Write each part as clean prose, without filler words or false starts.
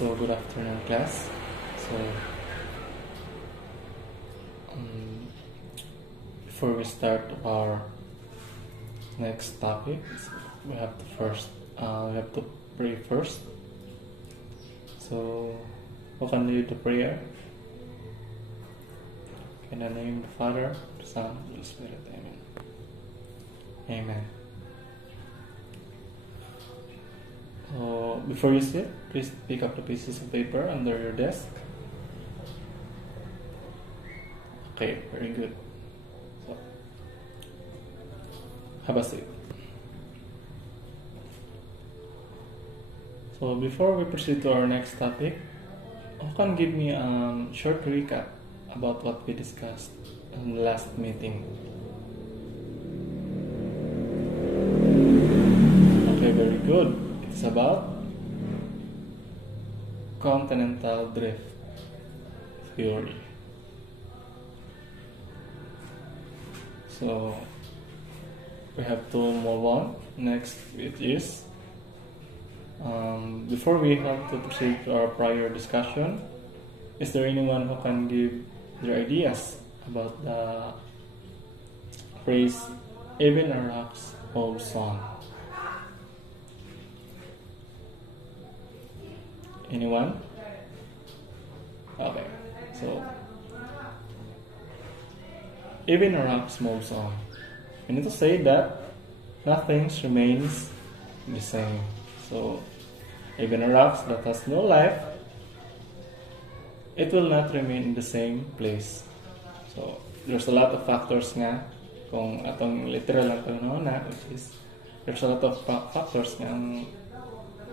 So good afternoon, class. So before we start our next topic, we have to pray first. So who can lead the prayer? In the name of the Father, the Son, and the Holy Spirit. Amen. Amen. Before you sit, please pick up the pieces of paper under your desk. Okay, very good. So, have a seat. So before we proceed to our next topic, who can give me a short recap about what we discussed in the last meeting? Okay, very good. It's about continental drift theory. So we have to move on next, which is before we have to proceed to our prior discussion, is there anyone who can give their ideas about the phrase "even a rock's old song"? Anyone? Okay, so even a rock moves on. We need to say that nothing remains the same. So even a rock that has no life, it will not remain in the same place. So there's a lot of factors nga kung atong literal lang panahona, which is there's a lot of factors nga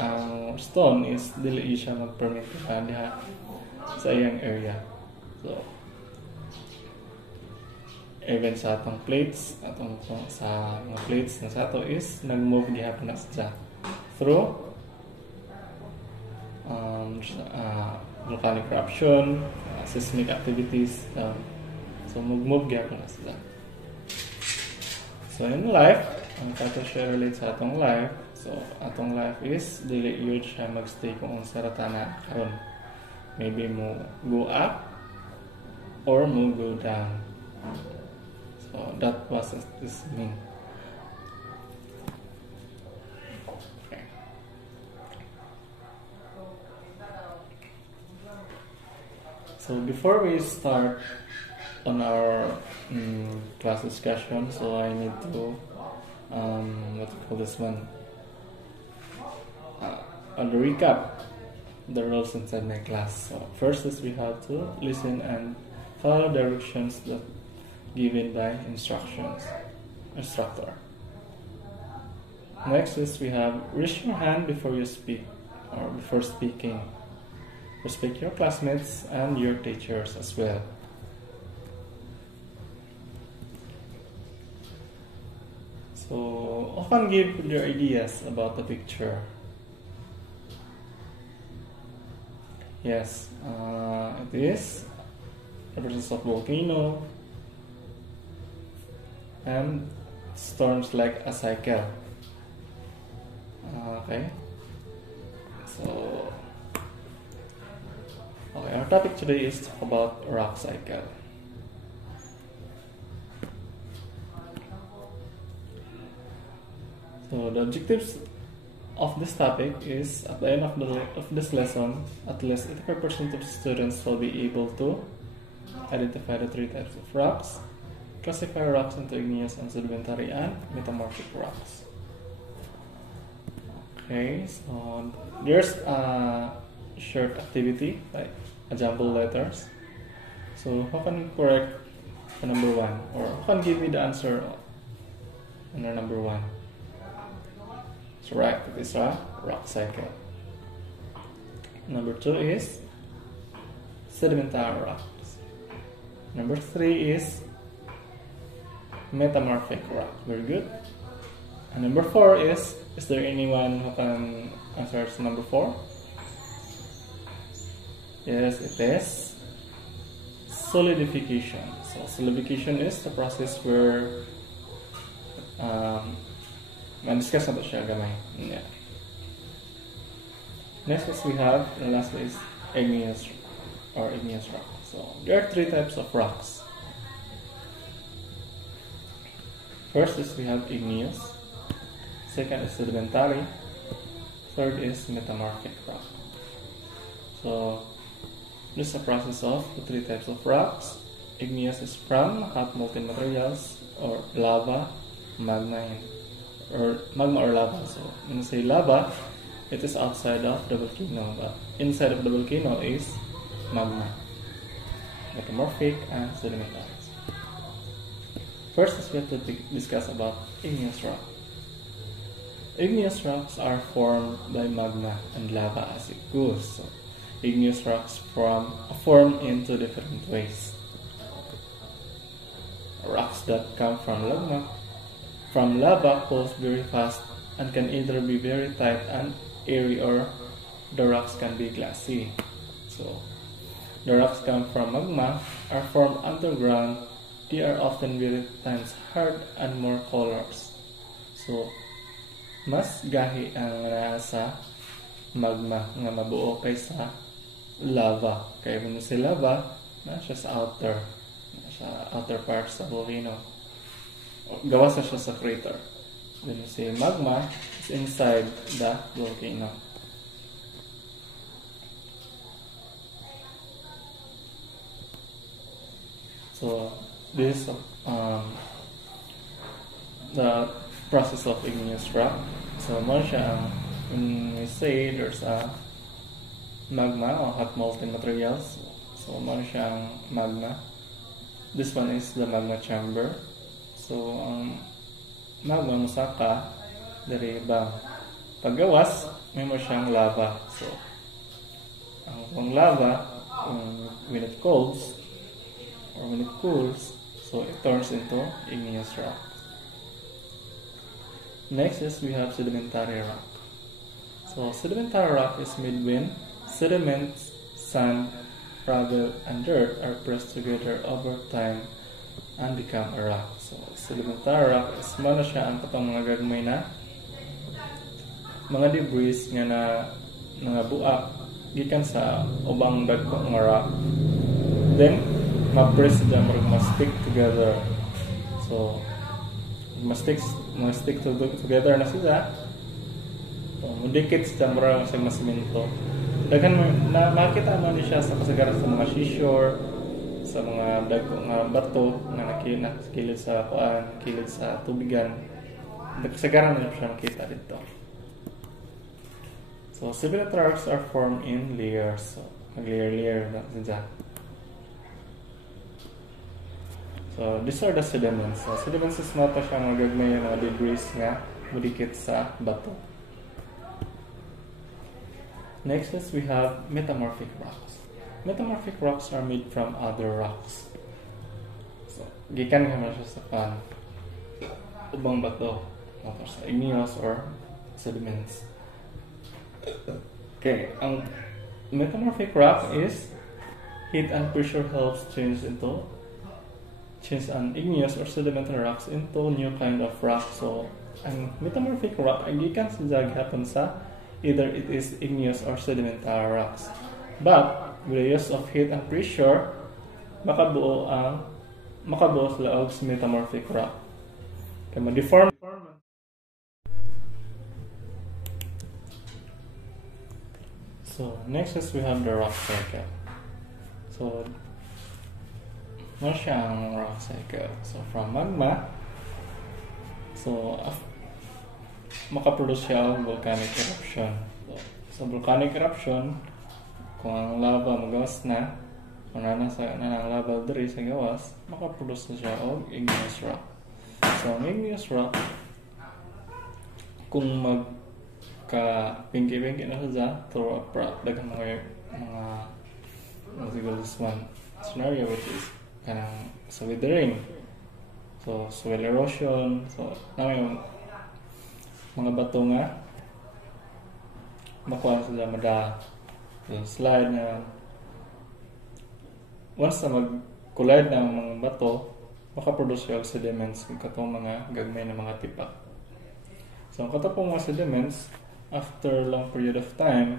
ang stone is dili siya mag-permit diha sa iyang area. So even sa atong plates, sa mga plates na sa ato is nag-move gihapon na siya through volcanic eruption, seismic activities, so mag-move gihapon na siya. So in life, ang kato siya relate sa atong life. So atong life is dili yun siya magstay kung unsa ra na karon. Maybe mo go up or mo go down. So that was this mean. Okay. So before we start on our class discussion, so I need to what we call this one, on the recap the rules inside my class. So first is we have to listen and follow directions that given by instructor. Next is we have raise your hand before you speak or before speaking. Respect your classmates and your teachers as well. So who can give their ideas about the picture? Yes, it is the presence of volcano and storms like a cycle. Okay, so our topic today is about rock cycle. So the objectives of this topic is at the end of this lesson, at least 85% of students will be able to identify the three types of rocks, classify rocks into igneous and sedimentary and metamorphic rocks. Okay, so there's a short activity like a jumble letters. So how can you correct the number one, or who can give me the answer on the number one? So right, it is a rock cycle. Number two is sedimentary rocks. Number three is metamorphic rock. Very good. And number four is there anyone who can answer number four? Yes, it is solidification. So solidification is the process where man-discuss na to siya gamay. Yeah. Next is we have, the last is igneous rock. So there are 3 types of rocks. First is we have igneous, second is sedimentary, third is metamorphic rock. So this is a process of the 3 types of rocks. Igneous is from hot molten materials or lava, magma or lava. So when you say lava, it is outside of the volcano, but inside of the volcano is magma. Metamorphic and sedimentary. First is we have to discuss about igneous rock. Igneous rocks are formed by magma and lava as it cools. So igneous rocks form in 2 different ways. Rocks that come from lava cools very fast and can either be very tight and airy, or the rocks can be glassy. So the rocks come from magma are formed underground. They are often very times hard and more colors. So mas gahi ang nasa magma nga mabuo kaysa lava. Kaya kung si lava, na siya sa outer parts sa volcano. Gawa siya sa crater. Then si magma is inside the volcano. So this is the process of igneous rock. So more siya when we say there's a magma or hot molten materials, so more siya magma. This one is the magma chamber. So magma musaka dari bang paggawas may mo siyang lava. So ang lava when it cools or when it cools, so it turns into igneous rock. Next is we have sedimentary rock. So sedimentary rock is made when sediments, sand, gravel, and dirt are pressed together over time and become a rock. So sedimentary rock is mana siya ang katong mga gagmay na mga debris nga nangabuak gikan sa ubang dagko nga rock. Then ma-press siya mag-stick together. So ma-stick together na sila. So mudikit siya mura sa masimento. Daghan na makita man ni siya sa kasagaran sa mga seashore, sa mga dagko nga bato nga nakilid sa kilid sa tubigan. Kasagaran na siya makita dito. So sedimentary rocks are formed in layers. So mag-layer na siya. So these are the sediments. So sediments is mata siya mga gagmay mga debris nga mudikit sa bato. Next is we have metamorphic rocks. Metamorphic rocks are made from other rocks. So gikan nga siya sa ubang bato, sa igneous or sediments. Okay, ang metamorphic rock is heat and pressure helps change an igneous or sedimentary rocks into new kind of rock. So ang metamorphic rock ay gikan sa gihapon sa either it is igneous or sedimentary rocks. But with the use of heat and pressure, makabuo sila og metamorphic rock. Kaya ma-deform. So next is we have the rock cycle. So ano siya ang rock cycle? So from magma, so makaproduce siya ang volcanic eruption. So volcanic eruption, kung ang lava magawas na, kung ang lava diri sa gawas, makaproduce na siya og igneous rock. So ang igneous rock, kung pinky-pinky na siya, throw up dagang mga siguro this one scenario which is kanang sa withering. So soil erosion, so namin mga bato nga makuha sila yung slide na once na mag-collide ng mga bato, makaproduce yung sediments kung katong mga gagmay na mga tipak. So ang katapong mga sediments after long period of time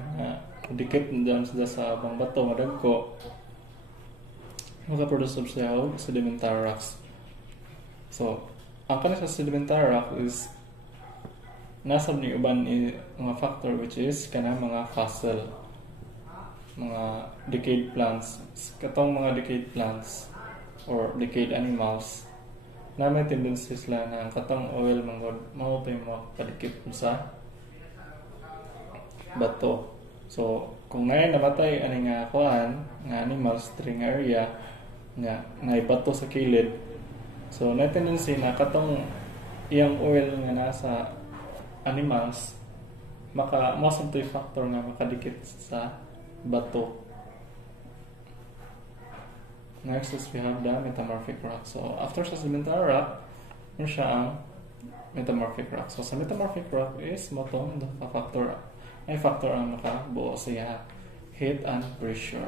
dikit dyan sila sa bang bato madagko makaproduce siya og sedimentary rocks. So ang kanang sa sedimentary rock is nasa ni uban mga factor which is kanang mga fossil, mga decayed plants. Katong mga decayed plants or decayed animals na may tendency sila na katong oil manggod mao pa mo padikit sa bato. So kung namatay ani nga kuan nga animals string area nga naibato sa kilid, so na tendency na katong iyang oil nga nasa animals most of the factor nga makadikit sa bato. Next is we have the metamorphic rock. So after sa sedimentary rock, yun siya ang metamorphic rock. So sa metamorphic rock is motong the factor ay factor ang nakabuo siya heat and pressure.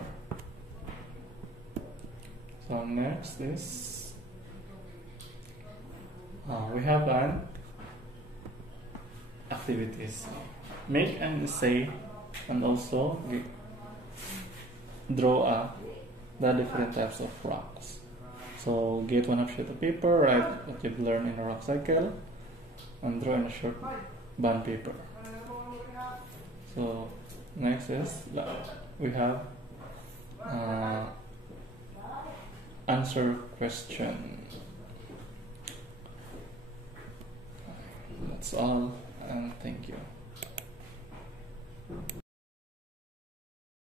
So next is we have an activities. Make an essay and also draw the different types of rocks. So get one sheet of paper, write what you've learned in a rock cycle, and draw in a short bond paper. So next is we have answer question. That's all, and thank you.